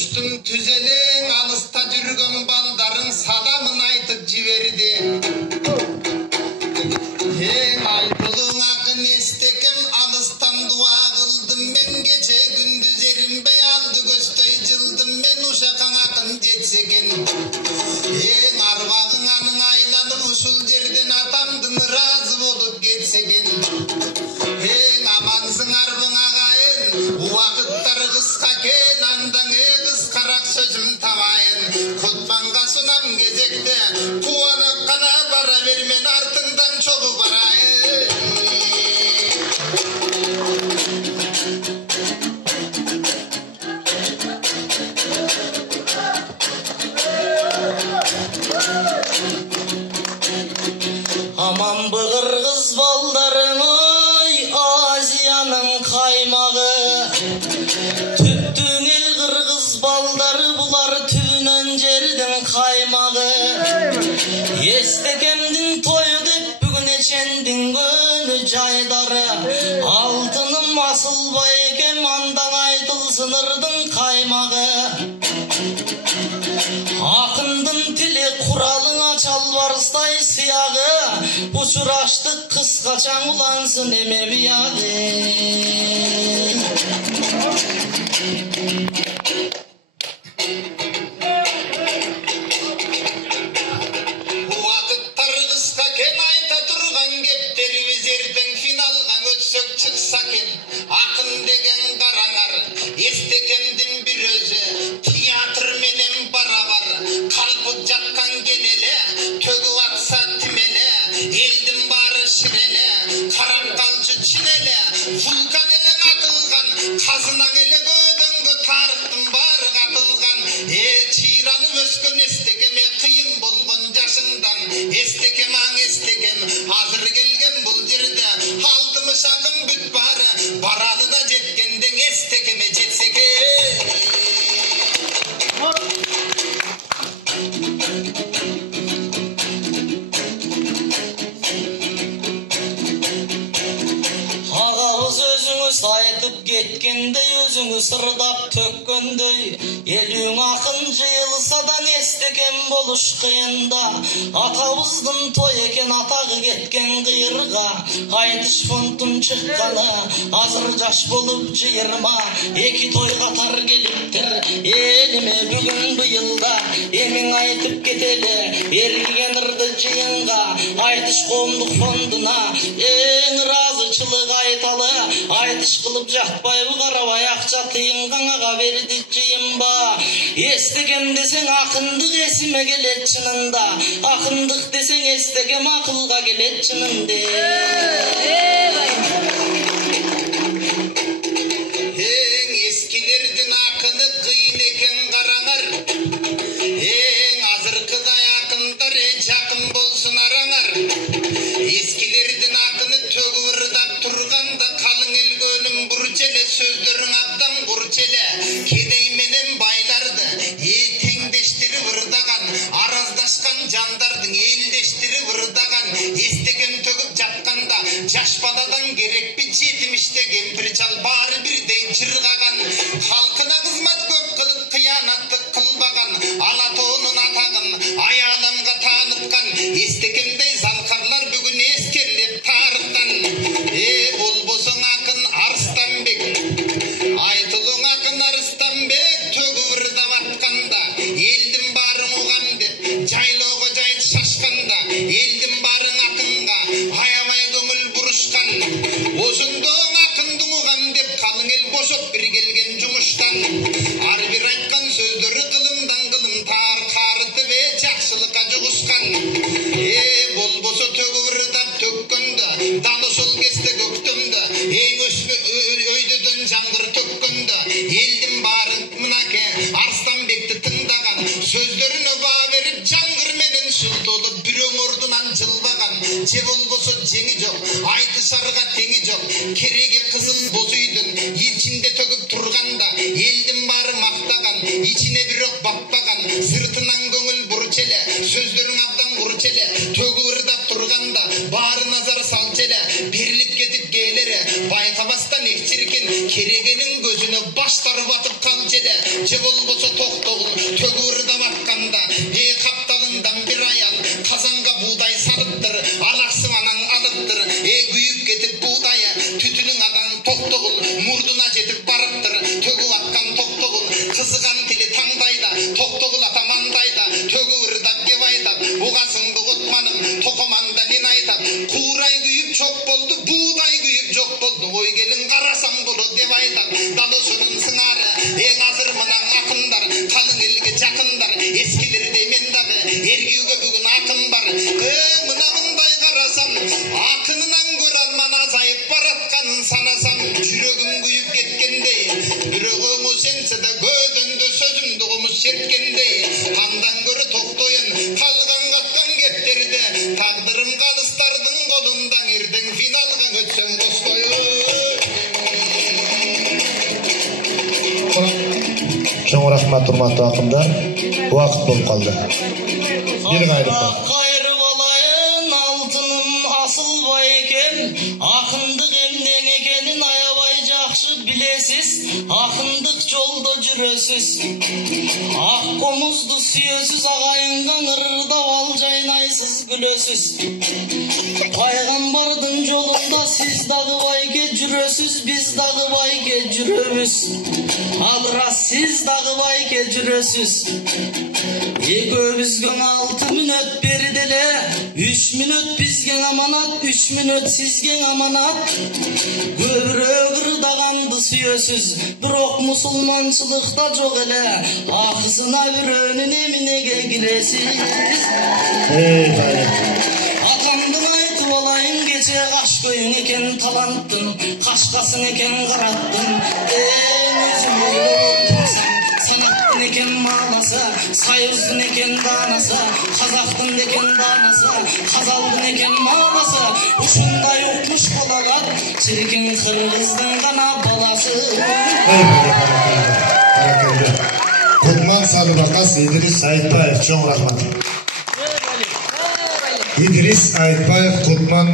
Düştüm tüzeleğin alısta жүрген baldarın salamın aytıp jiberdi. Eң aytылың akın estekem alıstan dua kıldım men gece gündüz erinbey aldı göstey jıldım men uşakın akın jetseken. Eң arbağın anın aylanıp uşul жерден atamdın razı bolup ketseken. Eң amansың arbың agayın uakıttar kıska ken andan kıskarak sözüm tabayın. Kutbanga sunam gezekte kuanıp kana bara vermen артыңдан çoğu barayın. Aman bığır kız baldarım oy Aziyanın kaymağı. Tüttüğün el kırgız baldarı bular tübünen жердin kaymağı. Estekemdin toyu dep bugün eçendin gönü jaydarı. Altınım asılbay ekem andan aytılsın ırdın kaymağı. Akındın tili kuralına çalvarstay siyağı. Uçuraştık kıskaçan ulansın emevi yağı. Bu vakıttar kıska ken ayta turgan gepterimiz erten finalgan ötsök çıksa ken. Akın degen karaŋar estekemdin bir özü tiyatr menen barabar. Kalpı jakkan genele tөгүп atsa timele elдин баары ширеле карап калчу чинеле вулкан элен атылган казынаң эле көдөнгө тарыктын баары катылган. Чыйранып өскөн эстекеме кыйын болгон жашыңдан эстекем аң эстекем азыр келген бул жерде алтымыш акын бүт баары барады да жеткендең эстекеме жетсеке. Ağabız özüңüz aytıp ketkendey özüңüz sırdap tökkönдөй. Elüň akın jıyılsadan estekem boluş kıyında. Atabızdın toy eken atagı ketken kıyırga. Aytış fontun çıkkаны azır jaş bolup jıyırma. Eki toy katar geliptir elime bugün bıyılda. Emin aytıp keteli ergen ırdı jıyınga. Aytış koomduk fonduna eň razıçılık aytalı. Aytış kılıp jatpayбы karabay akça tıyıngan aga berdi jıyınba. Estegem desең akındık esime gelet çınında. Akındık desең estegem akılga gelet çınında. Eň eskilerdin akını kıyın eken karaŋar. Eň azırkıday akınдар jakın bolsun araŋar. Eskilerdin akını tөгүп ырдап turganda kalın el gönüm burçele sözdörüň abdan gurçele. Kedey menen baylardı tengdeştiri ırdagan arazdaşkan jandardın eldeştiri ırdagan. Estekem tөгүп jatkanda jaş baladan gerekpi жетимиште кемпир чал баары бирдей жыргаgan. Halkına kızmat köp kılıp kıyanatlık kılbagan. Alatoğunun atagın ayalamga tanıtkan. Estekemdey zalkarlar bugün eskerlep tarıktan. Bolbosun akın Arslanbek aytılың akın Arslanbek tөгүп ырдап atkanda. Elдин baarың ugan деп жайлоого жай шашканда. Elдин baarың akınga ayabay көңүл бурушкан. Ошондоң akындың ugan деп kalın el boşop bir gelgen jumuştan. Ar bir aytkan sözdörü kılımdan kılım tar karıtı ve jakşılıkka juguşkan. Bolboso tөгүп ырдап tökkөndө dalı sol kesте көктөмдө eň öydödөн жаңгыр tökkөndө elдин baarı mınake Arslanbekti tыңdagan. Sözdөрүнө баа берип жаңгыр менен шултолуп бирөөң ордунан жылбаган. Же болбосо жеңи жок айтышарга теңи жок. Кереги кызыл боз үйдүн ичинде төгүп турганда элдин baarı мактаган. Ичине бирок бакпаган сыртынан көңүл бурчеле сөздөрүң абдан курчеле. Төгүп ырдап турганда baarı nazar salчеле. Бирлик кетип келери байкабастан экчиркен керегенин көзүнө баш тарып атып калчеле. эле же болбосо токтогул төгүрдап атканда капталыңдан бир аял казанга буудай сарыптыр алаксып анан алыптыр күйүп кетип буудайы түтүнүң адан токтогул мурдуна жетип барыптыр төгүп аткан токтогул кызыган тили таңдайда токтогул ата мандайда төгүрдап кеп айтат угасыңды кутманым токоманда нен айтат куурай күйүп чок болду буудай күйүп жок болду ой келин карасам болот деп айтат дал ошонун сыңары азыр мынан акындар калың элге жакындар эскилердей мен дагы эргүүгө бүгүн акын бар мынандай карасам акынынан көрө арман азайып баратканын санасам жүрөгүм күйүп кеткендей бирөөгө сенсе да көдөндө сөзүмдү кумуш жеткендей кандан көрө токтоюн калган каткан кептерде тагдырым калыстардын колунда эртең финалга өтсөң бостой Чоң рахмат урматтуу акындар. Убакыт болуп калды. Бир кайрып алайын алтыным асылбай экен акындык эмнең экенин аябай жакшы билесиз акындык жолдо жүрөсүз ак комузду сүйөсүз агайынга ырдап ал жайнайсыз күлөсүз пайгамбардын жолунда сиз дагы байке жүрөсүз биз дагы байке жүрөбүз ал рас сиз дагы байке жүрөсүз экөөбүзгө 6 мүнөт берди эле 3 мүнөт бизге аманат 3 мүнөт сизге аманат көбүрөөк ырдаганды сүйөсүз бирок мусулманчылыкта жок эле акысына бирөөнүн эминеге киресиз атамдын айтып алайын кече каш көйүң экен таланттын кашкасың экен караттын санаттын экен маанасы сайыздын экен даанасы казактын экен даанасы казалдын экен маанасы ушундай укмуш балалар чиркин кыргыздын гана баласы Кутман Садыбакас Идрис Айтбаев. Чоң рахмат. Идрис Айтбаев Кутман